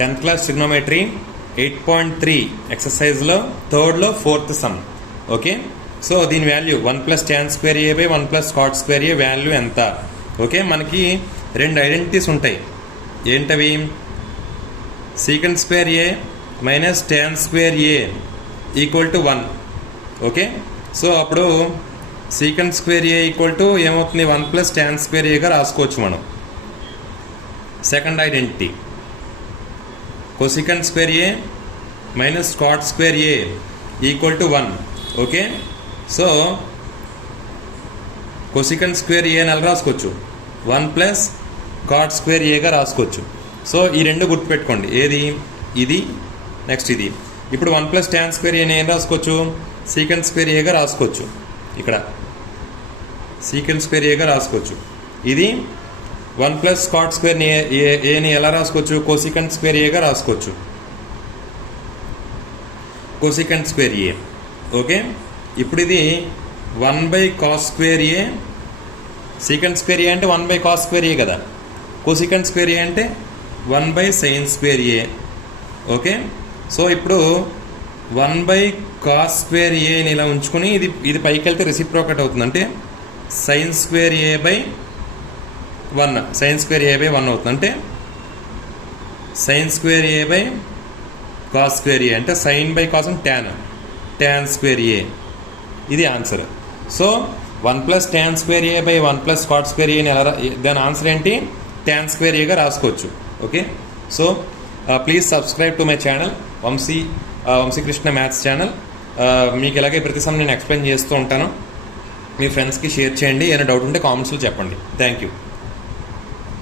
10th class trigonometry 8.3 ఎక్సర్సైజ్లో థర్డ్లో 4th some. Okay, so దీని value 1 + tan square a / 1 + cot square a value ఎంత? Okay, మనకి రెండు identities ఉంటాయి. ఏంటవి? secant square a minus tan square a equal to 1. Okay, so అప్పుడు secant square a equal to ఏమవుతుంది? 1 + tan square a గా రాసుకోవచ్చు మనం. Second identity cosecant square a minus cot square a equal to 1. Okay, so cosecant square a అని రాసుకోవచ్చు, 1 + cot square a గా రాసుకోవచ్చు. So ఈ రెండు గుర్తుపెట్టుకోండి. ఏది? ఇది, నెక్స్ట్ ఇది. ఇప్పుడు 1 + tan square a ఏం రాసుకోవచ్చు? secant square a గా రాసుకోవచ్చు. ఇక్కడ secant square a గా రాసుకోవచ్చు. ఇది 1 + cot square a ఎలా రాసుకోవచ్చు? cosecant square a గా రాసుకోవచ్చు. cosecant square a. ఓకే, ఇప్పుడు ఇది 1/cos square a. secant square a అంటే 1/cos square a కదా. cosecant square a అంటే 1/sin square a. Okay, so ఇప్పుడు 1/cos square a ని ఇలా ఉంచుకొని ఇది పైకి వెళ్తే రెసిప్రోకేట్ అవుతుంది. అంటే sin square a / 1 sin square a / 1 అవుతుంది. అంటే sin square a / cos square a అంటే sin/cos tan square a. ఇది answer. So 1 + tan square a / 1 + cot square a ఎలా దాని ఆన్సర్ ఏంటి? tan square a గా రాసుకోవచ్చు. Okay, so please subscribe to my channel Vamshi Krishna maths channel. మీకు ఇలాగే ప్రతి సమ్ నేను ఎక్స్ప్లెయిన్ చేస్తూ ఉంటాను. మీ ఫ్రెండ్స్కి షేర్ చేయండి. ఏమైనా డౌట్ ఉంటే కామెంట్స్లో చెప్పండి. Thank you.